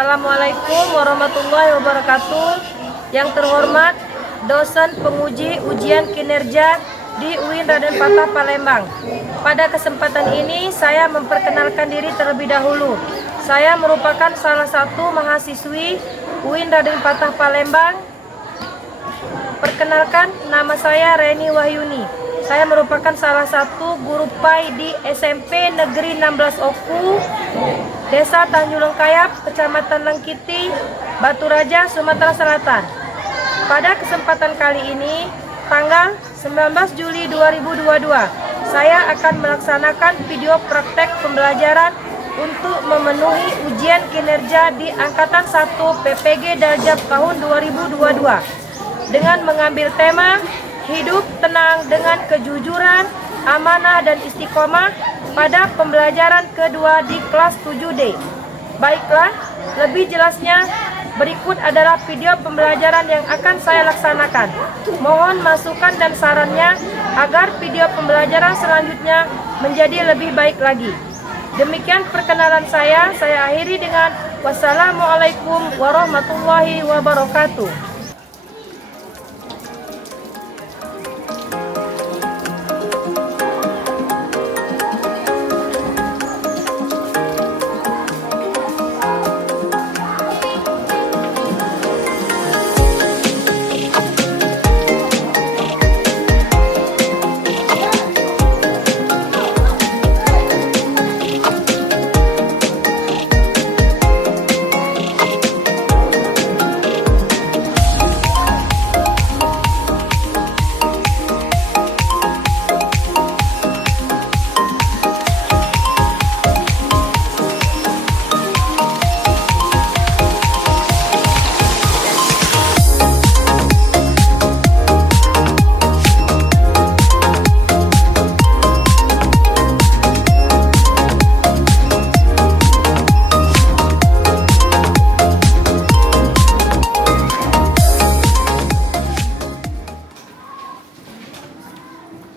Assalamualaikum warahmatullahi wabarakatuh. Yang terhormat dosen penguji ujian kinerja di UIN Raden Patah Palembang. Pada kesempatan ini saya memperkenalkan diri terlebih dahulu. Saya merupakan salah satu mahasiswi UIN Raden Patah Palembang. Perkenalkan, nama saya Reni Wahyuni. Saya merupakan salah satu guru PAI di SMP Negeri 16 Oku, Desa Tanjung Kayap, Kecamatan Lengkiti, Batu Raja, Sumatera Selatan. Pada kesempatan kali ini, tanggal 19 Juli 2022, saya akan melaksanakan video praktek pembelajaran untuk memenuhi ujian kinerja di Angkatan 1 PPG Darjab tahun 2022 dengan mengambil tema hidup tenang dengan kejujuran, amanah dan istiqomah pada pembelajaran kedua di kelas 7D. Baiklah, lebih jelasnya berikut adalah video pembelajaran yang akan saya laksanakan. Mohon masukan dan sarannya agar video pembelajaran selanjutnya menjadi lebih baik lagi. Demikian perkenalan saya akhiri dengan wassalamualaikum warahmatullahi wabarakatuh.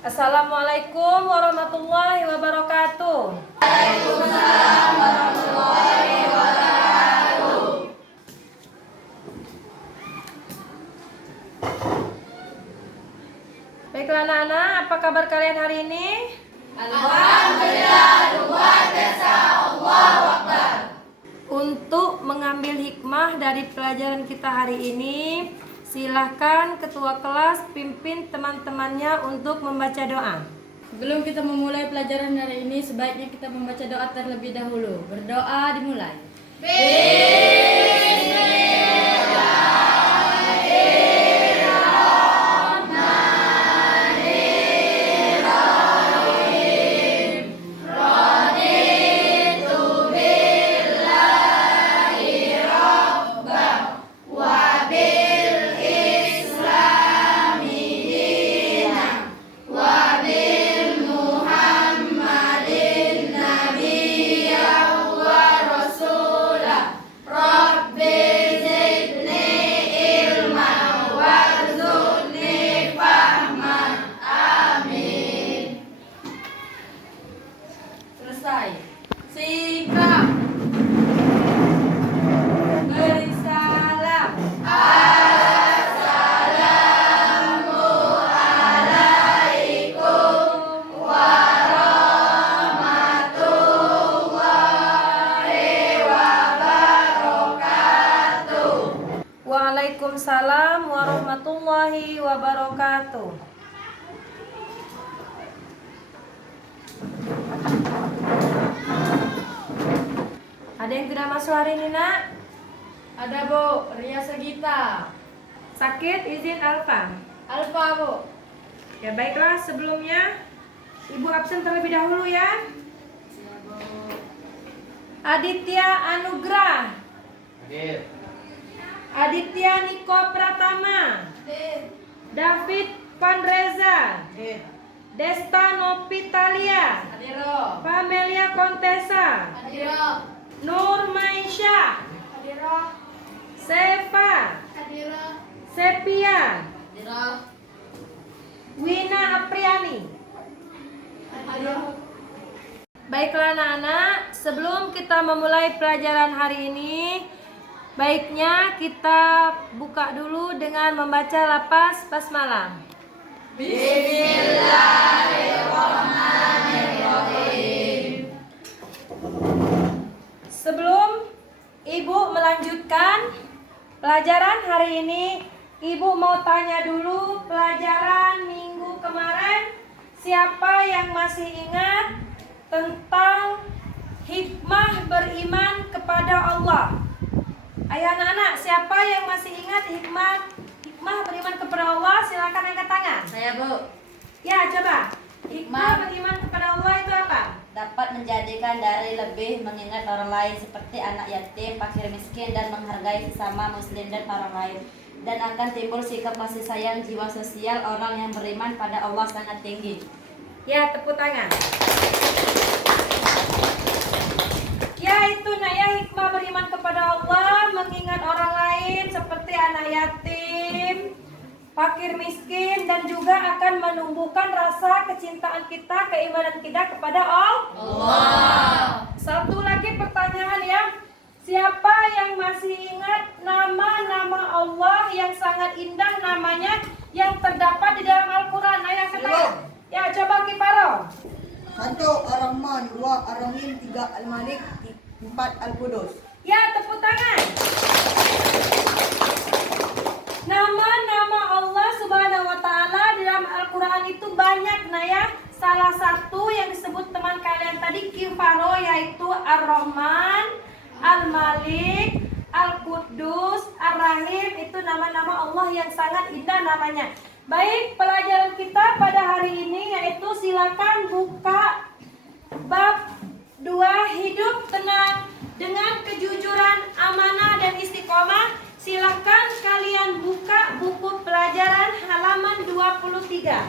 Assalamualaikum warahmatullahi wabarakatuh. Waalaikumsalam warahmatullahi wabarakatuh. Baiklah anak-anak, apa kabar kalian hari ini? Alhamdulillah, luar biasa, Allahu Akbar. Untuk mengambil hikmah dari pelajaran kita hari ini, silahkan ketua kelas pimpin teman-temannya untuk membaca doa. Sebelum kita memulai pelajaran hari ini, sebaiknya kita membaca doa terlebih dahulu. Berdoa dimulai. Selesai. Sikap. Beri salam. Waalaikumsalam warahmatullahi wabarakatuh. Ada yang tidak masuk hari ini, Nak? Ada Bu, Ria Sagita. Sakit, izin alfa. Alfa Bu. Ya baiklah, sebelumnya Ibu absen terlebih dahulu ya. Aditya Anugrah. Hadir. Aditya Niko Pratama. David Pandreza. Desta Novitalia. Hadiro. Pamelia Kontesa. Hadiro. Nur Maisha. Hadiro. Seva. Hadiro. Sepia. Hadiro. Wina Apriani. Hadiro. Baiklah anak-anak, sebelum kita memulai pelajaran hari ini, Baiknya kita buka dulu dengan membaca lafaz basmalah. Sebelum Ibu melanjutkan pelajaran hari ini, Ibu mau tanya dulu pelajaran minggu kemarin, siapa yang masih ingat tentang hikmah beriman kepada Allah? Ayo anak-anak, siapa yang masih ingat hikmah beriman kepada Allah? Silakan angkat tangan. Saya, Bu. Ya, coba. Hikmah beriman kepada Allah itu apa? Dapat menjadikan dari lebih mengingat orang lain seperti anak yatim, fakir miskin, dan menghargai sesama muslim dan orang lain. Dan akan timbul sikap kasih sayang jiwa sosial orang yang beriman pada Allah sangat tinggi. Ya, tepuk tangan. Ya, itu nak ya, hikmah beriman kepada Allah, mengingat orang lain seperti anak yatim, fakir miskin, dan juga akan menumbuhkan rasa kecintaan kita, keimanan kita kepada Allah. Satu lagi pertanyaan ya, siapa yang masih ingat nama-nama Allah yang sangat indah namanya yang terdapat di dalam Al-Quran? Ayah kata. Ya, coba Kiparo. 1 Ar-Rahman, 2 Ar-Rahim, 3 Al-Malik, 4 Al-Qudus. Ya, tepuk tangan. Nama-nama Allah Subhanahu wa Ta'ala di dalam Al-Quran itu banyak, nah ya. Salah satu yang disebut teman kalian tadi Kifaro, yaitu Ar-Rahman, Al-Malik, Al-Qudus, Ar-Rahim. Itu nama-nama Allah yang sangat indah namanya. Baik, pelajaran kita pada hari ini yaitu silakan buka bab 2, hidup tenang dengan kejujuran, amanah, dan istiqomah. Silakan kalian buka buku pelajaran halaman 23.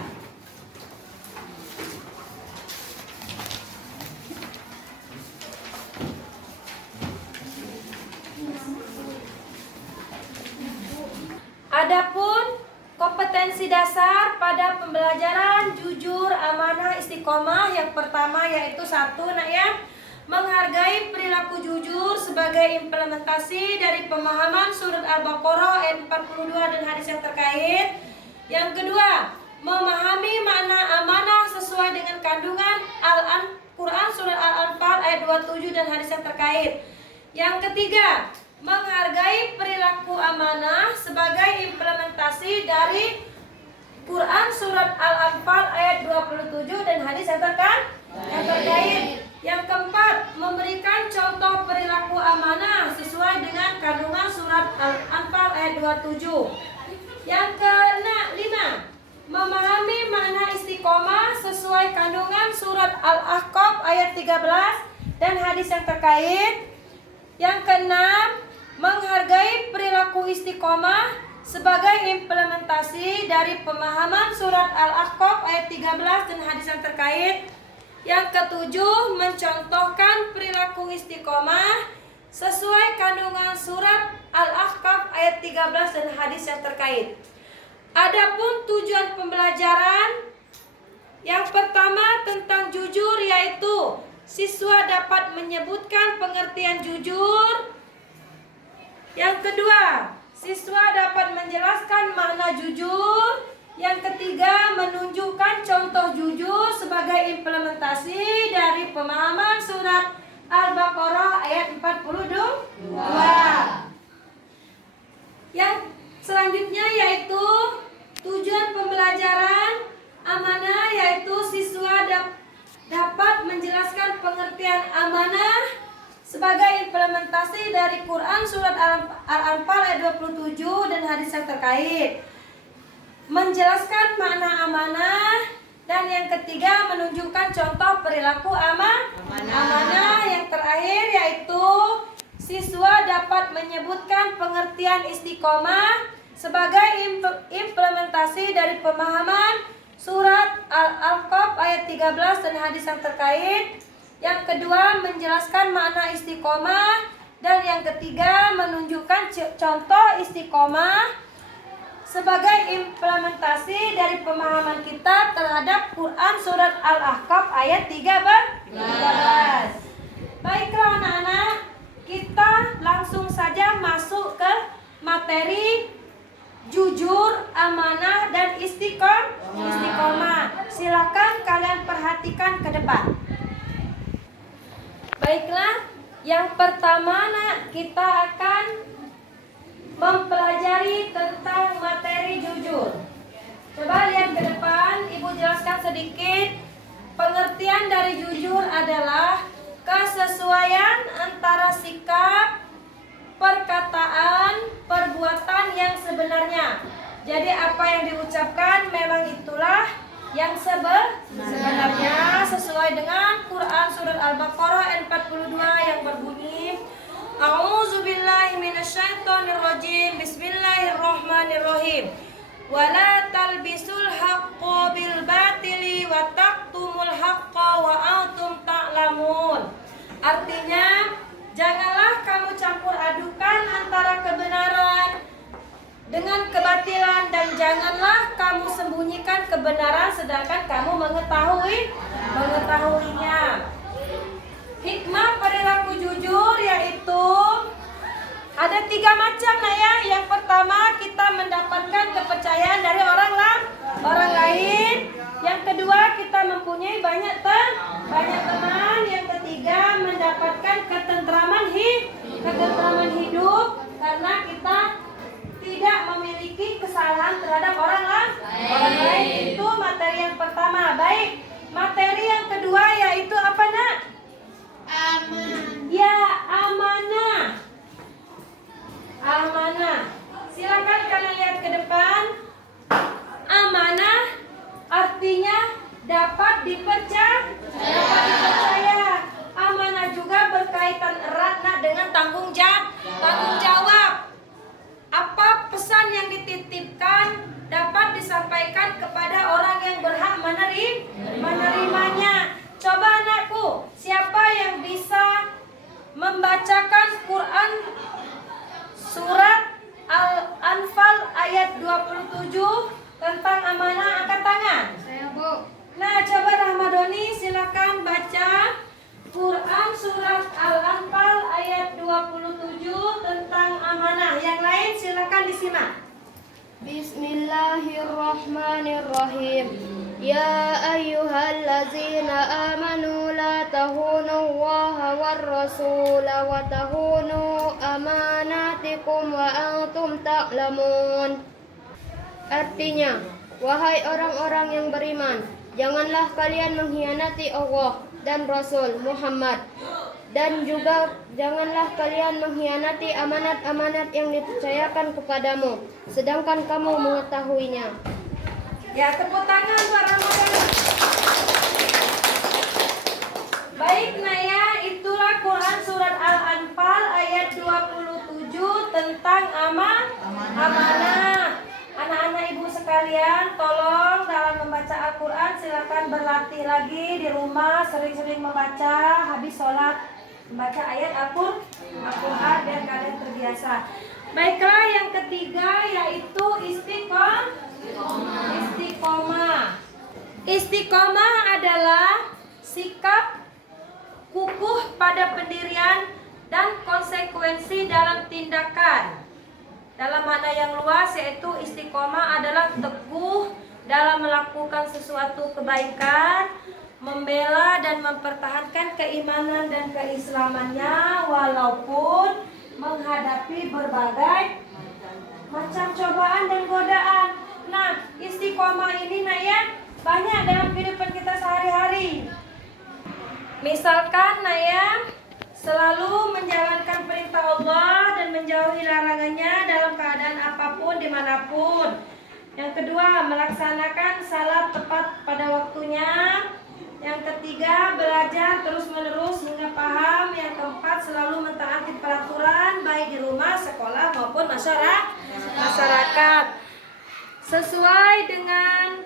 Adapun kompetensi dasar pada pembelajaran jujur, amanah, istiqomah, yang pertama yaitu 1 nak ya, menghargai perilaku jujur sebagai implementasi dari pemahaman surat Al-Baqarah ayat 42 dan hadis yang terkait. Yang kedua, memahami makna amanah sesuai dengan kandungan Al-Quran surat Al-Anfal ayat 27 dan hadis yang terkait. Yang ketiga, menghargai perilaku amanah sebagai implementasi dari Quran surat Al-Anfal ayat 27 dan hadis yang terkait. Yang keempat, memberikan contoh perilaku amanah sesuai dengan kandungan surat Al-Anfal ayat 27. Yang kelima, memahami makna istiqomah sesuai kandungan surat Al-Ahqaf ayat 13 dan hadis yang terkait. Yang keenam, menghargai perilaku istiqomah sebagai implementasi dari pemahaman surat Al-Ahqaf ayat 13 dan hadis yang terkait. Yang ketujuh, mencontohkan perilaku istiqomah sesuai kandungan surat Al-Ahqaf ayat 13 dan hadis yang terkait. Adapun tujuan pembelajaran yang pertama tentang jujur, yaitu siswa dapat menyebutkan pengertian jujur. Yang kedua, siswa dapat menjelaskan makna jujur. Yang ketiga, menunjukkan contoh jujur sebagai implementasi dari pemahaman surat Al-Baqarah ayat 42. Yang selanjutnya yaitu tujuan pembelajaran amanah, yaitu siswa dapat menjelaskan pengertian amanah sebagai implementasi dari Quran surat Al-Anfal ayat 27 dan hadis yang terkait. Menjelaskan makna amanah, dan yang ketiga menunjukkan contoh perilaku amanah. Yang terakhir yaitu siswa dapat menyebutkan pengertian istiqomah sebagai implementasi dari pemahaman surat Al-Ahqaf ayat 13 dan hadis yang terkait. Yang kedua, menjelaskan makna istiqomah, dan yang ketiga menunjukkan contoh istiqomah sebagai implementasi dari pemahaman kita terhadap Quran surat Al-Ahqaf ayat 13. Baiklah anak-anak, kita langsung saja masuk ke materi jujur, amanah, dan istiqomah. Silakan kalian perhatikan ke depan. Baiklah, yang pertama kita akan mempelajari tentang materi jujur. Coba lihat ke depan, Ibu jelaskan sedikit. Pengertian dari jujur adalah kesesuaian antara sikap, perkataan, perbuatan yang sebenarnya. Jadi apa yang diucapkan memang itulah yang sebenarnya sesuai dengan Quran surat Al-Baqarah ayat 42 yang berbunyi A'udzubillahi minasyaitonirrajim. Bismillahirrahmanirrahim. Wala talbisul haqqo bil batili wa taqtumul haqqo wa antum ta'lamun. Artinya, janganlah kamu campur adukan antara kebenaran dengan kebatilan, dan janganlah kamu sembunyikan kebenaran sedangkan kamu mengetahuinya. Hikmah perilaku jujur yaitu ada 3 macam ya. Yang pertama, kita mendapatkan kepercayaan dari orang lain. Yang kedua, kita mempunyai banyak teman. Yang ketiga, mendapatkan ketentraman hidup karena kita tidak memiliki kesalahan terhadap orang lain. Itu materi yang pertama. Baik, materi yang kedua yaitu apa, Nak? Amanah. Silakan kalian lihat ke depan. Amanah artinya dapat dipercaya. Amanah juga berkaitan erat dengan tanggung jawab. Apa pesan yang dititipkan dapat disampaikan kepada orang yang berhak menerimanya. Coba anakku, siapa yang bisa membacakan Quran surat Al-Anfal ayat 27 tentang amanah? Angkat tangan. Saya, Bu. Nah, coba Rahmadoni silakan baca Quran surat Al-Anfal ayat 27 tentang amanah. Yang lain silakan disimak. Bismillahirrahmanirrahim. Ya ayyuhallazina amanu la tahunu Allaha war rasula wa tahunu amanatikum wa antum ta'lamun. Artinya, wahai orang-orang yang beriman, janganlah kalian mengkhianati Allah dan Rasul Muhammad, dan juga janganlah kalian mengkhianati amanat-amanat yang dipercayakan kepadamu, sedangkan kamu mengetahuinya. Ya, tepuk tangan Pak Ramadan. Baik Naya, itulah Quran surat Al-Anfal ayat 27 tentang amanah. Anak-anak ibu sekalian, tolong dalam membaca Al-Quran silakan berlatih lagi di rumah, sering-sering membaca, habis sholat membaca ayat Al-Quran biar kalian terbiasa. Baiklah, yang ketiga yaitu Istiqomah adalah sikap kukuh pada pendirian dan konsekuensi dalam tindakan. Dalam makna yang luas yaitu istiqomah adalah teguh dalam melakukan sesuatu kebaikan, membela dan mempertahankan keimanan dan keislamannya walaupun menghadapi berbagai macam cobaan dan godaan. Nah, istiqomah ini banyak dalam kehidupan kita sehari-hari. Misalkan selalu menjalankan perintah Allah dan menjauhi larangannya dalam keadaan apapun dimanapun. Yang kedua, melaksanakan salat tepat pada waktunya. Yang ketiga, belajar terus-menerus hingga paham. Yang keempat, selalu mentaati peraturan baik di rumah, sekolah maupun masyarakat. Sesuai dengan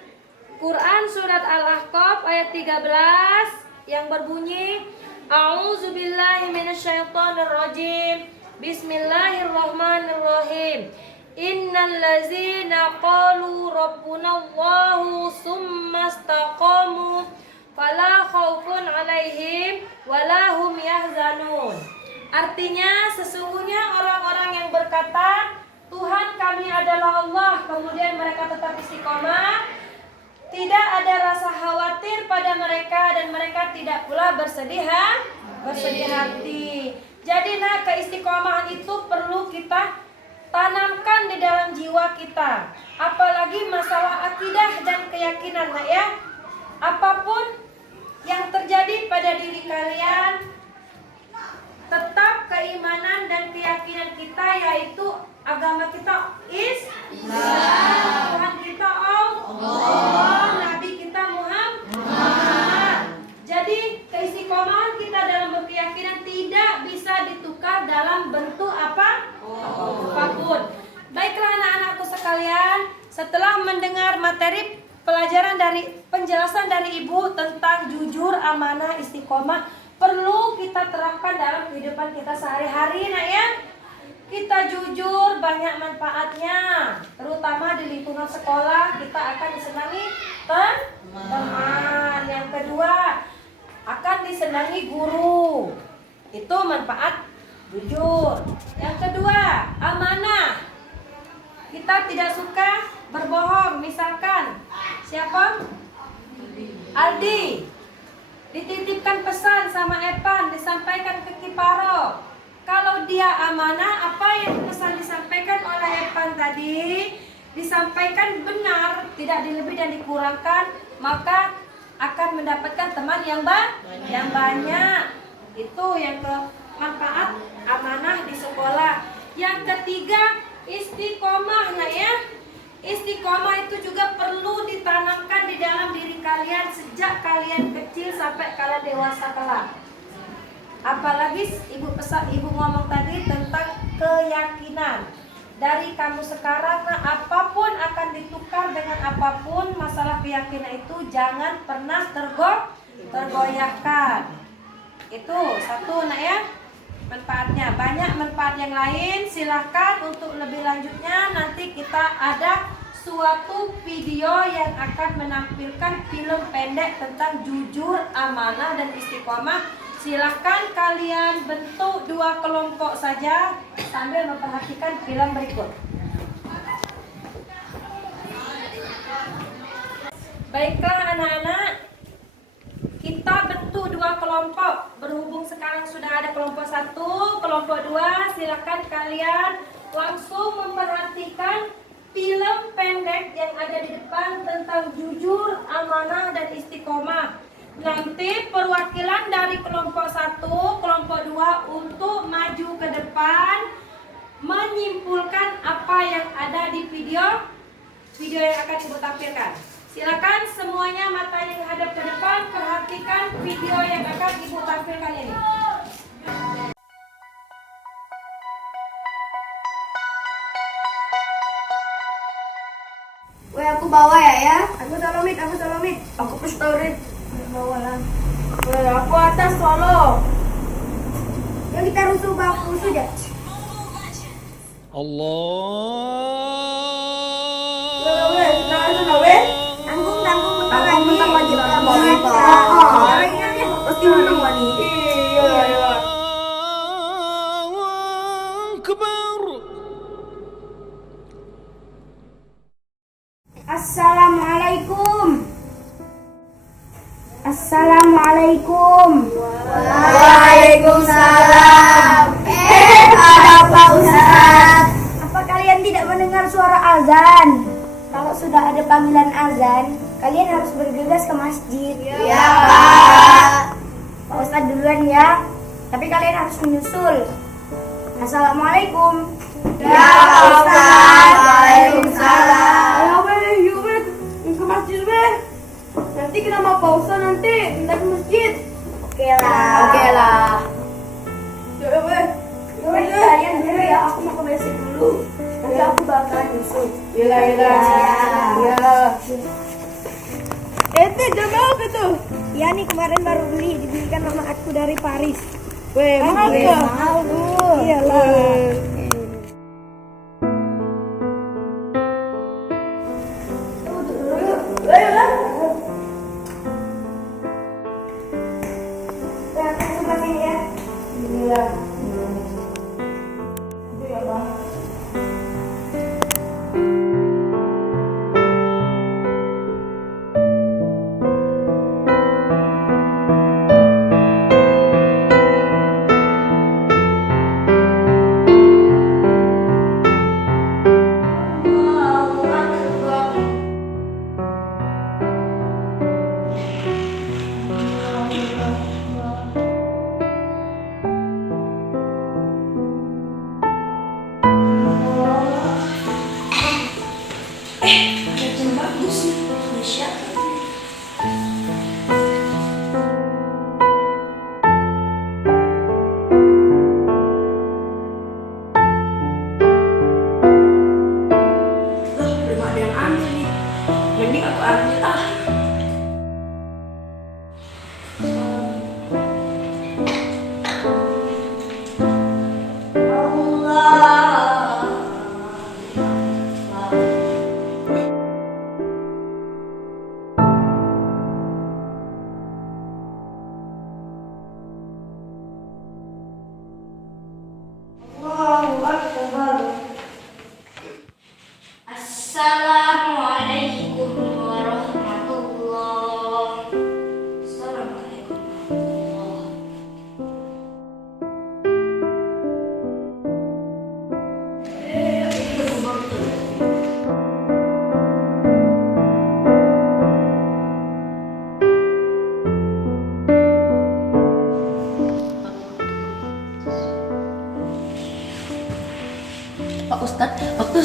Quran surat Al-Ahqaf ayat 13 yang berbunyi A'udzubillahi minasyaitonirrajim. Bismillahirrahmanirrahim. Innal ladzina qalu rabbunallahu tsumma istaqamu fala khaufun 'alaihim wala hum yahzanun. Artinya sesungguhnya orang-orang yang berkata Tuhan kami adalah Allah, kemudian mereka tetap istiqomah, tidak ada rasa khawatir pada mereka dan mereka tidak pula bersedih hati. Jadi keistiqomahan itu perlu kita tanamkan di dalam jiwa kita. Apalagi masalah akidah dan keyakinan ya. Apapun yang terjadi pada diri kalian, tetap keimanan dan keyakinan kita yaitu agama kita Islam, Tuhan kita Allah, Nabi kita Muhammad. Jadi keistiqomahan kita dalam berkeyakinan tidak bisa ditukar dalam bentuk apapun. Baiklah anak-anakku sekalian, setelah mendengar materi pelajaran dari penjelasan dari Ibu tentang jujur, amanah, istiqomah perlu kita terapkan dalam kehidupan kita sehari-hari ya. Kita jujur banyak manfaatnya, terutama di lingkungan sekolah kita akan disenangi teman. Yang kedua, akan disenangi guru. Itu manfaat jujur. Yang kedua, amanah. Kita tidak suka berbohong. Misalkan siapa? Aldi dititipkan pesan sama Epan, disampaikan ke Kiparo. Kalau dia amanah, apa yang pesan disampaikan oleh Epan tadi disampaikan benar, tidak dilebih dan dikurangkan, maka akan mendapatkan teman yang banyak. Itu yang manfaat amanah di sekolah. Yang ketiga, istiqomah ya. Istiqomah itu juga perlu ditanamkan di dalam diri kalian sejak kalian kecil sampai kalian dewasa kelak. Apalagi ibu ngomong tadi tentang keyakinan. Dari kamu sekarang, apapun akan ditukar dengan apapun, masalah keyakinan itu jangan pernah tergoyahkan. Itu satu ya manfaatnya. Banyak manfaat yang lain, silahkan untuk lebih lanjutnya nanti kita ada suatu video yang akan menampilkan film pendek tentang jujur, amanah, dan istiqomah. Silahkan kalian bentuk 2 kelompok saja sambil memperhatikan film berikut. Baiklah anak-anak, kita bentuk 2 kelompok. Berhubung sekarang sudah ada kelompok 1, kelompok 2, silahkan kalian langsung memperhatikan film pendek yang ada di depan tentang jujur, amanah, dan istiqomah. Nanti perwakilan dari kelompok 1, kelompok 2 untuk maju ke depan menyimpulkan apa yang ada di video yang akan Ibu tampilkan. Silakan semuanya matanya menghadap ke depan, perhatikan video yang akan Ibu tampilkan ini. Aku bawa ya. Aku salomit. Aku pestaurit. Bawalah. Aku atas solo. Yang kita rusuh baku sudah. Tanggung bentar lagi. Pasti menang wani. Iya. Assalamualaikum. Waalaikumsalam. Apa Ustaz? Apa kalian tidak mendengar suara azan? Kalau sudah ada panggilan azan, kalian harus bergegas ke masjid. Ya Pak. Pak Ustadz duluan ya. Tapi kalian harus menyusul. Assalamualaikum. Ya Pak Ustaz. Waalaikumsalam. Yuk ke masjid Nanti kenapa pausa nanti minta ke masjid. Oke lah. Kalian dulu ya, aku mau ke masjid dulu. Nanti aku bakalan nyusul. Iya. Jangan mau gitu. Ya nih kemarin baru dibelikan sama aku dari Paris. Weh, mahal ke? Mahal tuh. Iyalah.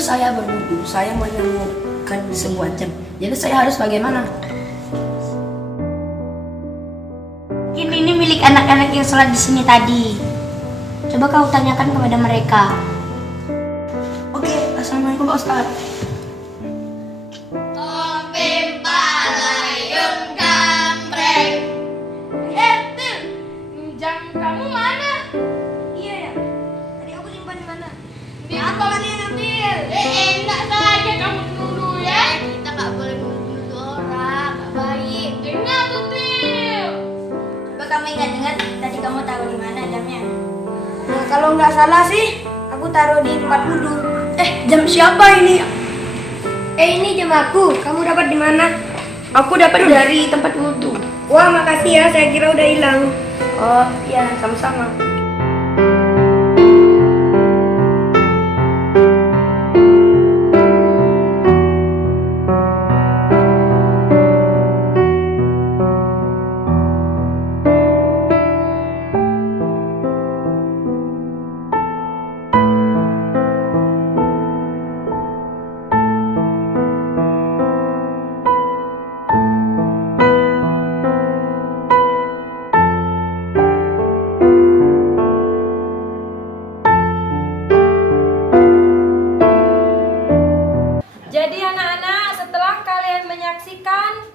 saya berwudu, saya menemukan sebuah jam. Jadi saya harus bagaimana? Ini milik anak-anak yang sholat di sini tadi. Coba kau tanyakan kepada mereka. Oke, assalamualaikum Pak Ustaz. Jam kamu mana? Iya ya, tadi aku simpan di mana? Apa kalian ambil? Enak saja kamu nuduh ya. Kita nggak boleh nuduh orang, nggak baik. Ingat tuh, Til. Coba kamu ingat-ingat tadi kamu taruh di mana jamnya? Nah, kalau nggak salah sih, aku taruh di tempat wudhu. Jam siapa ini? Ini jam aku. Kamu dapat di mana? Aku dapat dari tempat wudu. Wah, makasih ya. Saya kira udah hilang. Oh iya, sama-sama. Jadi anak-anak, setelah kalian menyaksikan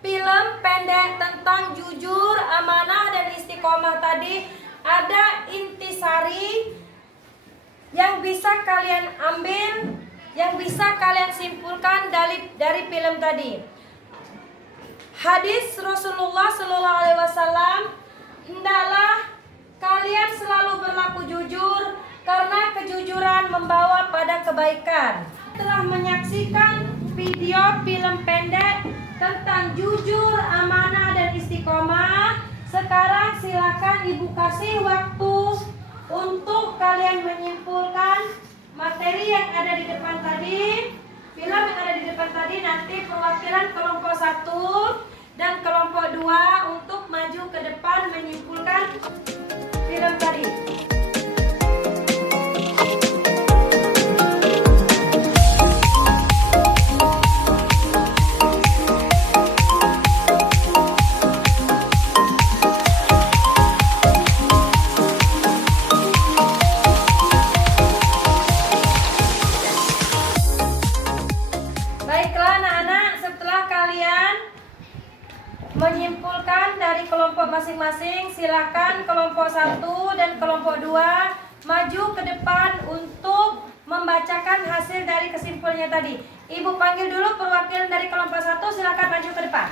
film pendek tentang jujur, amanah, dan istiqomah tadi, ada intisari yang bisa kalian ambil, yang bisa kalian simpulkan dari film tadi. Hadis Rasulullah SAW, hendaklah kalian selalu berlaku jujur karena kejujuran membawa pada kebaikan. Telah menyaksikan video film pendek tentang jujur, amanah, dan istiqomah. Sekarang silakan ibu kasih waktu untuk kalian menyimpulkan materi yang ada di depan tadi, film yang ada di depan tadi. Nanti perwakilan kelompok 1 dan kelompok 2 untuk maju ke depan menyimpulkan film tadi. Baiklah anak-anak, setelah kalian menyimpulkan dari kelompok masing-masing, silakan kelompok 1 dan kelompok 2 maju ke depan untuk membacakan hasil dari kesimpulannya tadi. Ibu panggil dulu perwakilan dari kelompok 1, silakan maju ke depan.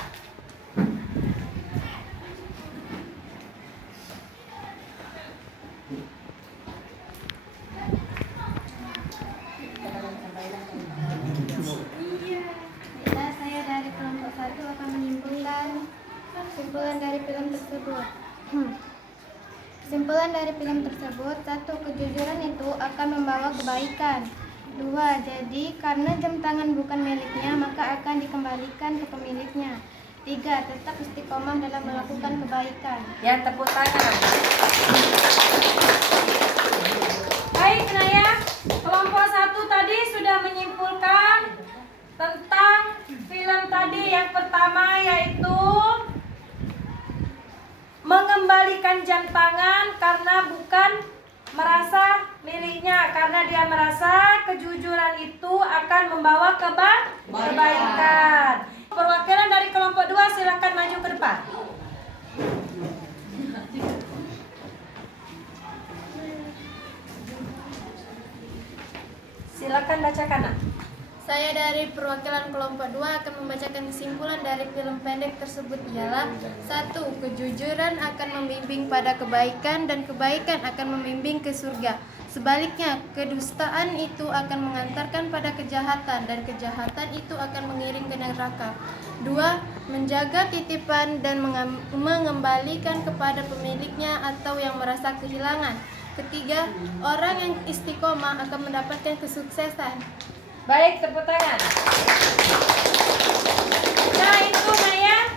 Bila saya dari kelompok 1 akan menyimpulkan kesimpulan dari film tersebut. Kesimpulan dari film tersebut, 1. Kejujuran itu akan membawa kebaikan. 2. Jadi karena jam tangan bukan miliknya, maka akan dikembalikan ke pemiliknya. 3. Tetap istiqomah dalam melakukan kebaikan. Ya, tepuk tangan. Baik Naya, kelompok 1 tadi sudah menyimpulkan tentang film tadi. Yang pertama yaitu mengembalikan jam tangan karena bukan merasa miliknya, karena dia merasa kejujuran itu akan membawa kebaikan. Perwakilan dari kelompok 2 silakan maju ke depan. Silakan bacakan, Nak. Saya dari perwakilan kelompok 2 akan membacakan kesimpulan dari film pendek tersebut ialah 1. Kejujuran akan membimbing pada kebaikan dan kebaikan akan membimbing ke surga. Sebaliknya, kedustaan itu akan mengantarkan pada kejahatan dan kejahatan itu akan mengiring ke neraka. 2. Menjaga titipan dan mengembalikan kepada pemiliknya atau yang merasa kehilangan. 3. Orang yang istiqomah akan mendapatkan kesuksesan. Baik, tepuk tangan. Nah itu Naya,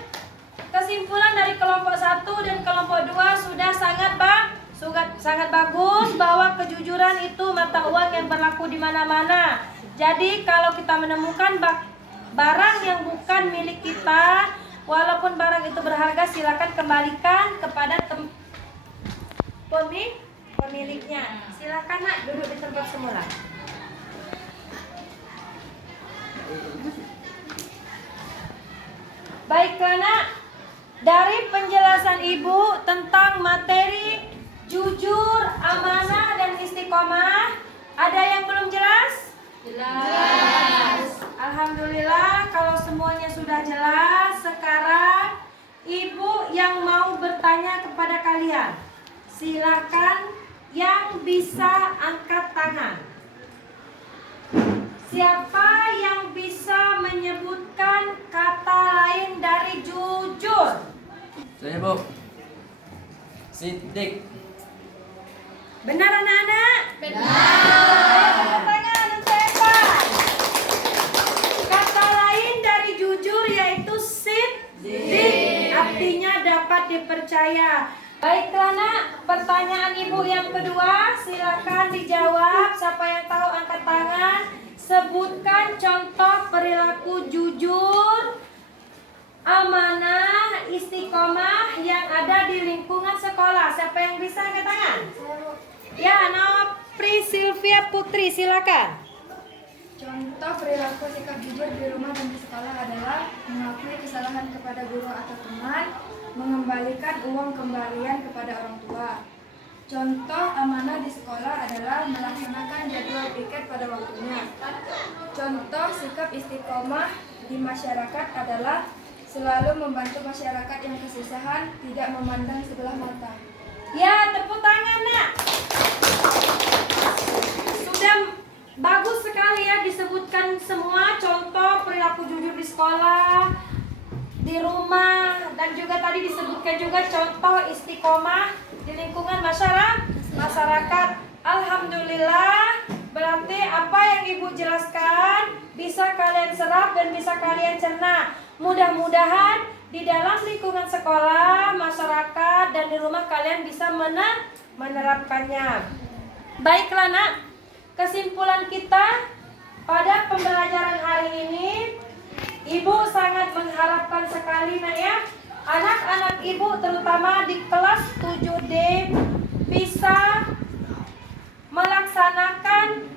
kesimpulan dari kelompok 1 dan kelompok 2 sudah sangat bagus bahwa kejujuran itu mata uang yang berlaku di mana-mana. Jadi kalau kita menemukan barang yang bukan milik kita, walaupun barang itu berharga, silakan kembalikan kepada pemiliknya. Silakan nak duduk di tempat semula. Baiklah nak, dari penjelasan ibu tentang materi jujur, amanah, dan istiqomah, ada yang belum jelas? Jelas. Alhamdulillah kalau semuanya sudah jelas. Sekarang ibu yang mau bertanya kepada kalian, silakan yang bisa angkat tangan. Siapa yang bisa menyebutkan kata lain dari jujur? Saya Bu. Sidik. Benar anak-anak? Benar. Tepuk tangan untuk hebat. Kata lain dari jujur yaitu sidik. Artinya dapat dipercaya. Baiklah nak, pertanyaan ibu yang kedua silakan dijawab. Siapa yang tahu angkat tangan. Sebutkan contoh perilaku jujur, amanah, istiqomah yang ada di lingkungan sekolah. Siapa yang bisa angkat tangan? Ya, Nopri Sylvia Putri, silakan. Contoh perilaku sikap jujur di rumah dan di sekolah adalah mengakui kesalahan kepada guru atau teman, mengembalikan uang kembalian kepada orang tua. Contoh amanah di sekolah adalah melaksanakan jadwal piket pada waktunya. Contoh sikap istiqomah di masyarakat adalah selalu membantu masyarakat yang kesusahan, tidak memandang sebelah mata. Ya, tepuk tangan nak. Sudah bagus sekali ya disebutkan semua contoh perilaku jujur di sekolah, di rumah, dan juga tadi disebutkan juga contoh istiqomah di lingkungan masyarakat. Alhamdulillah, berarti apa yang ibu jelaskan bisa kalian serap dan bisa kalian cerna. Mudah-mudahan di dalam lingkungan sekolah, masyarakat, dan di rumah kalian bisa menerapkannya. Baiklah nak, kesimpulan kita pada pembelajaran hari ini, ibu sangat mengharapkan sekali nak ya, anak-anak ibu terutama di kelas 7D bisa melaksanakan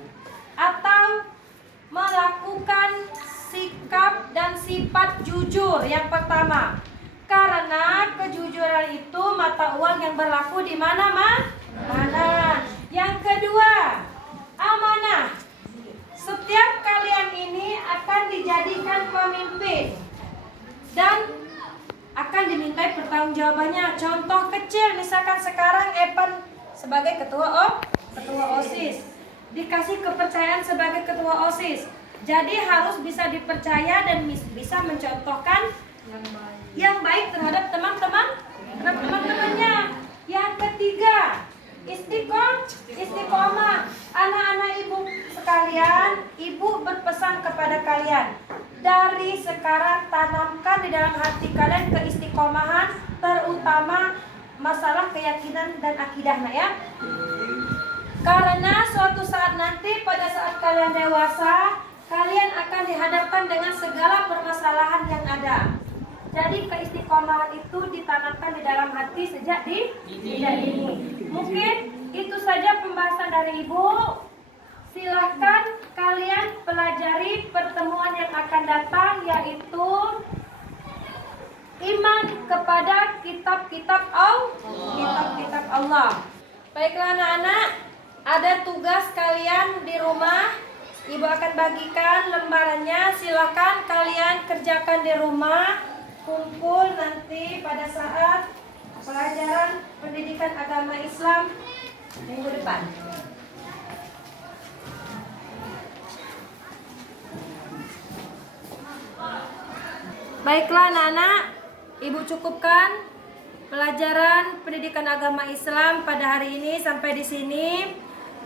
atau melakukan sikap dan sifat jujur yang pertama. Karena kejujuran itu mata uang yang berlaku di mana mana. Yang kedua, amanah. Setiap kalian ini akan dijadikan pemimpin dan akan dimintai pertanggungjawabannya. Contoh kecil, misalkan sekarang Evan sebagai ketua OSIS, dikasih kepercayaan sebagai ketua OSIS. Jadi harus bisa dipercaya dan bisa mencontohkan yang baik terhadap teman-temannya. Yang ketiga, istiqomah. Anak-anak ibu sekalian, ibu berpesan kepada kalian, dari sekarang tanamkan di dalam hati kalian keistiqomahan, terutama masalah keyakinan dan akidahnya ya. Karena suatu saat nanti pada saat kalian dewasa, kalian akan dihadapkan dengan segala permasalahan yang ada. Jadi keistiqomahan itu ditanamkan di dalam hati sejak dini. Mungkin itu saja pembahasan dari ibu. Silahkan kalian pelajari pertemuan yang akan datang, yaitu iman kepada kitab-kitab Allah. Baiklah anak-anak, ada tugas kalian di rumah. Ibu akan bagikan lembarannya. Silakan kalian kerjakan di rumah. Kumpul nanti pada saat pelajaran pendidikan agama Islam minggu depan. Baiklah anak-anak, ibu cukupkan pelajaran pendidikan agama Islam pada hari ini sampai di sini.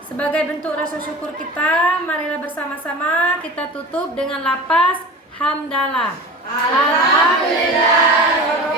Sebagai bentuk rasa syukur kita, marilah bersama-sama kita tutup dengan lafaz hamdalah. Alhamdulillah.